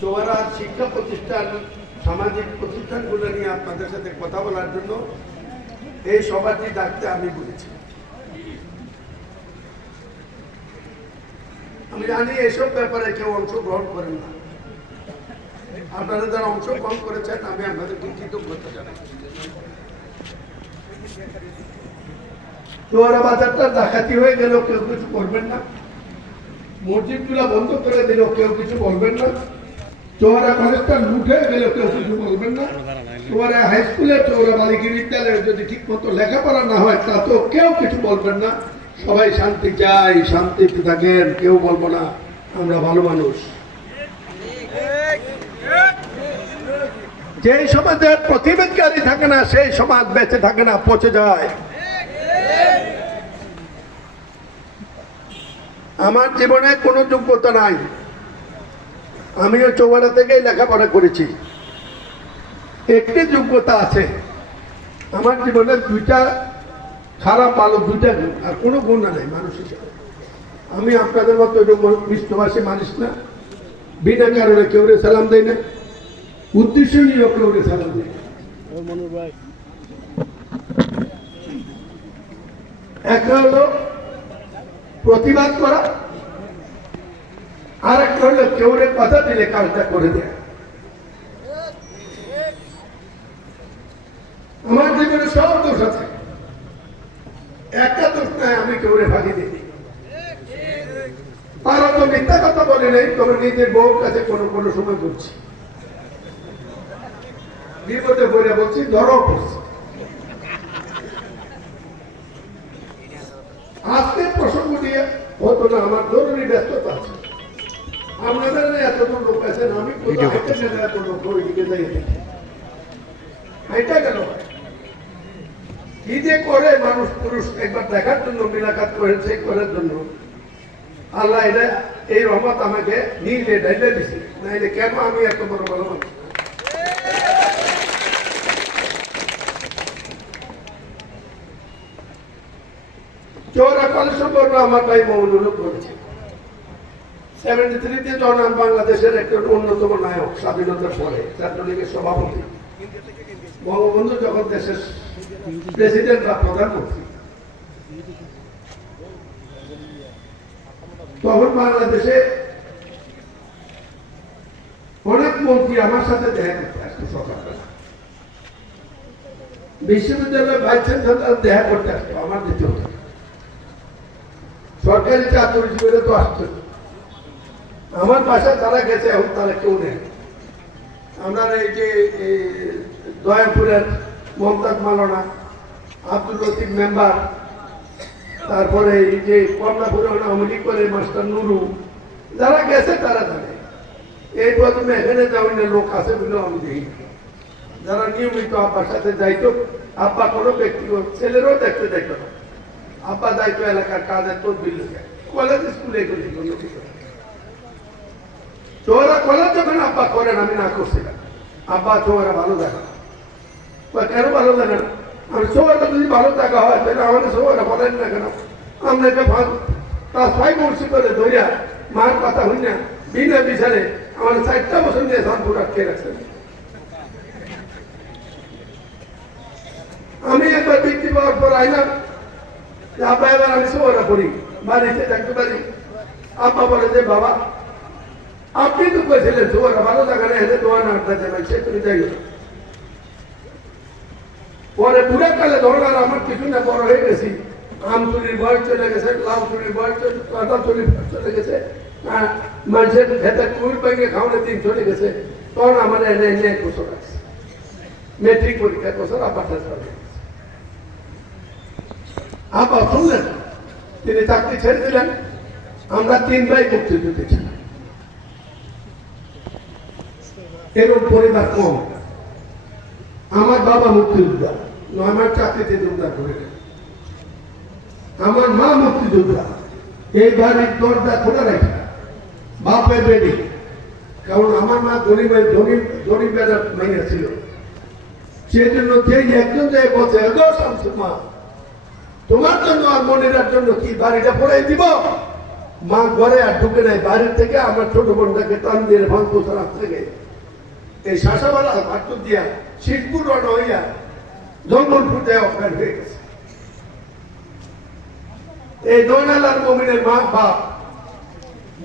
চোয়ারা শিক্ষা প্রতিষ্ঠান, সামাজিক প্রতিষ্ঠানগুলো নিয়ে আপনাদের সাথে কথা বলার জন্য এই সভাটি ডাকতে আমি বলেছি। আমি জানি এসব ব্যাপারে কেউ অংশগ্রহণ করেন না। আপনারা যারা অংশগ্রহণ করেছেন, আমি আপনাদেরকে কৃতজ্ঞতা জানাই। চোয়ারা বাজারটা ডাকাতি হয়ে গেল, কেউ কিছু করবেন না। মসজিদগুলো বন্ধ করে দিল, কেউ কিছু বলবেন না। চোয়ারা কলেজটা লুটে গেল কেউ কিছু বলবেন না। চোয়ারা হাই স্কুলে চোরা বালিকা বিদ্যালয়ে যদি ঠিক মতো লেখাপড়া না হয় তা তো কেউ কিছু বলবেন না। সবাই শান্তি চাই শান্তিতে থাকেন কেউ বলব না আমরা ভালো মানুষ। যেই সমাজের প্রতিবাদকারী থাকে না সেই সমাজ বেঁচে থাকে না পচে যায়। আমার জীবনে কোনো যোগ্যতা নাই। আমিও চৌবাড়া থেকেই লেখাপড়া করেছি। একটি যোগ্যতা আছে। আমার জীবনে দুইটা খারাপ, ভালো দুইটা গুণ, আর কোনো গুণ নাই মানুষ হিসেবে। আমি আপনাদের মতো বিশ্ববাসী মানুষ না। বিনা কারণে কেউ রে সালাম দেয় না। উদ্দেশ্য নিয়ে কেউ রে সালাম দেয়। একটা হলো প্রতিবাদ করা। আর একটা হলো কেউ কথা দিলে কাজটা করে দেয়। আমার জীবনে সব দোষ আছে। একটা দোষ নাই, আমি ফাঁকি দিই। তো মিথ্যা কথা বলে নিজের বউর কাছে কোনো কোনো সময় বলছি। বিপদে পড়ে বলছি, ধরো পড়ছি আজকে প্রসঙ্গ দিয়ে হতো না, আমার জরুরি ব্যস্ততা আছে। আপনাদের লোক আছেন আমি এত লোক ওইদিকে যাই কি যে করে মানুষ পুরুষ একবার দেখার জন্য মিলাকাত করেছে করার জন্য। আল্লাহ এটা এই রহমত আমাকে নিজে ডাইলে দিছে। নাইলে কেন আমি এত বড় ভালো মানুষ? চৌরা সম্পর্কে আমার ভাই মৌলুলক করেছে সেভেন্টি থ্রিতে জনান বাংলাদেশের একটা অন্যতম নায়ক স্বাধীনতার পরে ছাত্রলীগের সভাপতি। বঙ্গবন্ধু যখন দেশের প্রেসিডেন্ট বা প্রধানমন্ত্রী, তখন বাংলাদেশে অনেক মন্ত্রী আমার সাথে দেখা করতে আসতো সকালবেলা। বিশ্ববিদ্যালয়ের ভাইস চ্যান্সেলর দেখা করতে আসতো, আমার থেকে। সরকারি চাকরিজীবীরা তো আসতো। আমার বাসায় তারা গেছে, এখন তারা কেউ নেই। আমরা এই যে দয়াপুরের মমতাজ মালনা, আব্দুল লতিফ মেম্বার, তারপরে এই যে কমলাপুরে আওয়ামী করে, মাস্টার নুরু, যারা গেছে তারা জানে। এই প্রথমে এখানে যাওয়ার লোক আছে বলে আমি দেখি যারা নিয়মিত আব্বার সাথে যাইতো, আব্বা কোনো ব্যক্তিগত ছেলেরও দেখতে দেখতো না। আব্বা দায়িত্ব এলাকার কাজের তোর বিল কলেজ, স্কুলে গেলি চোরা কলেজ যখন আব্বা করেন, আমি না করছিলাম আব্বা চোরা ভালো দেখা। বা কেন ভালো দেখা না? আমি চোরা যদি ভালো দেখা হয়, তাহলে আমাদের চোরা বলেন না কেন? আপনাকে তার ছয় বর্ষি করে ধরিয়া মার কথা হই না, বিনা বিচারে আমার চারটা বছর দিয়ে ধানপুর আটকে রাখছেন আমি একবার বৃত্তি পাওয়ার পর আইলাম আব্বা, এবার আমি সোয়ারা করি। বাড়িতে থাকতে পারি। আব্বা বলে যে, বাবা আপনি তো কইছিলেন সোয়ারা ভালো নেই হেঁটে দোয়ান আড্ডা যাবেন সে তুমি যাই পরে বুড়া কালে ধরার আমার কিছু না, বড় হয়ে গেছি। আম চুরির বয়স চলে গেছে, লাউ চুরির বয়স চলে, কাঁটা চুরির চলে গেছে আর মানুষের খেতে কুড়ি পাইকে খাওয়ানোর দিন চলে গেছে। তখন আমার এনে এনে এক বছর আছে। মেট্রিক পরীক্ষা বছর গেছে। আবার শুনলেন, তিনি চাকরি ছেড়ে দিলেন। আমরা তিন ভাই মুক্তিযুদ্ধে ছিলাম এরকম পরিবার কম। আমার বাবা মুক্তিযোদ্ধা আমার চাকরিতে যোগদান করে আমার মা মুক্তিযোদ্ধা, এই বাড়ির দরজা খোলা রাখা বাপের বেডি। কারণ আমার মা গরিবের গরিব গরিবের মাইয়া ছিল। সেই জন্য যেই একজন যে বলছে মা, তোমার জন্য আর মনিরার জন্য কি বাড়িটা পড়াই দিব? মা ঘরে আর ঢুকে নাই, বাড়ির থেকে আমার ছোট বোনটাকে টান দিয়ে ভাঙপুর রাত থেকে এই শাসাবালা ভাট্টু দিয়া শিবপুর হইয়া জঙ্গলপুর যায় অজ্ঞান হয়ে গেছে। এই দৈনালার মমিনের মা বাপ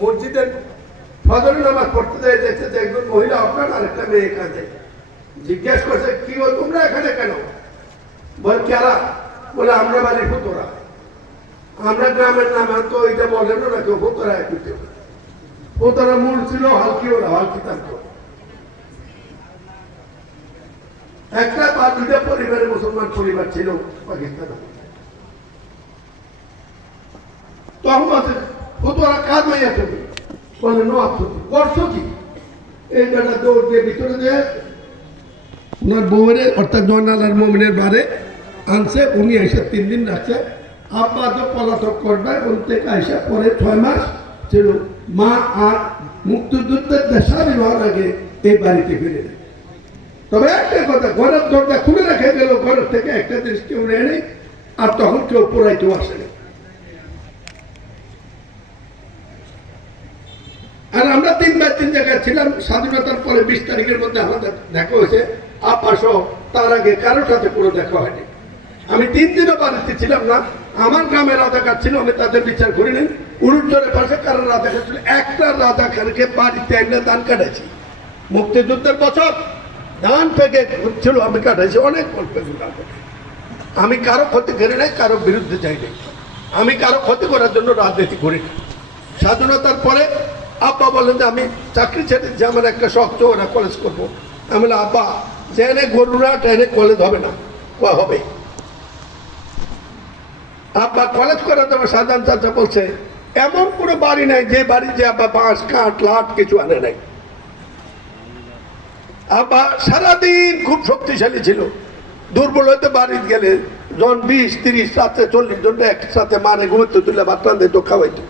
মসজিদের ফজর নামাজ পড়তে যায় দেখছে যে একজন মহিলা অজ্ঞান আর একটা মেয়ে কাঁদে। জিজ্ঞেস করছে, কি বল তোমরা এখানে কেন? বল, কারা? বলে, আমরা বাড়ি ফুতরা আমরা গ্রামের নাম তো এটা বলেন না, কেউ ফুতরা ফুতরা মূল ছিল হালকি ওরা হালকি তান্ত একটা বা দুইটা পরিবারের মুসলমান পরিবার ছিল, পাকিস্তানে। তখন ফুতরা কার মাইয়া তুমি বলে নো আপত্তি করছ কি? এই বেটা দৌড় দিয়ে ভিতরে দিয়ে ওনার বউয়ের, অর্থাৎ মোমিনের বারে আনছে, উনি এসে তিন দিন রাখছে। আব্বা তো পলাতক করবে থেকে এসে পরে ছয় মাস ছিল। মা আর মুক্তিযুদ্ধের দেশা বিবাহের আগে এই বাড়িতে ফিরে যায়। তবে একটা কথা, ঘরের দরজা খুলে রেখে গেল, ঘরের থেকে একটা জিনিস কেউ নেয় আর তখন কেউ পোড়াইতেও আসেনি আর আমরা তিন বার তিন জায়গায় ছিলাম, স্বাধীনতার পরে বিশ তারিখের মধ্যে আমাদের দেখা হয়েছে, আপা সহ তার আগে কারোর সাথে কোনো দেখা হয়নি। আমি তিন দিনও বাড়িতে ছিলাম না, আমার গ্রামে রাজাকার ছিল, আমি তাদের বিচার করি নাই। উড়ুচরের পাশে কারও রাজাকার ছিল, একটা রাজাকারকে বাড়িতে এনে দান কাটাইছি। মুক্তিযুদ্ধের বছর দান থেকে ছিল আমি কাটাইছি অনেক আমি কারও ক্ষতি করি নাই কারও বিরুদ্ধে যাই নাই। আমি কারও ক্ষতি করার জন্য রাজনীতি করি স্বাধীনতার পরে আব্বা বলেন যে আমি চাকরি ছেড়ে যে আমার একটা শখ ওরা কলেজ করব। আমি বললাম, আব্বা জেনে গরুরা ট্রেনে কলেজ হবে না কয়া হবে? আব্বা কলেজ করার জন্য সাজান চাচা বলছে এমন কোনো বাড়ি নাই যে বাড়ি যে আব্বা বাঁশ কাঠ লাট কিছু আনে নাই। আব্বা সারাদিন খুব শক্তিশালী ছিল। দুর্বল হইতে বাড়ি গেলে জন বিশ, তিরিশ রাত্রে চল্লিশ জন একসাথে মানে ঘুমোতে তুলে বাচ্চাদের তো খাওয়াইতো।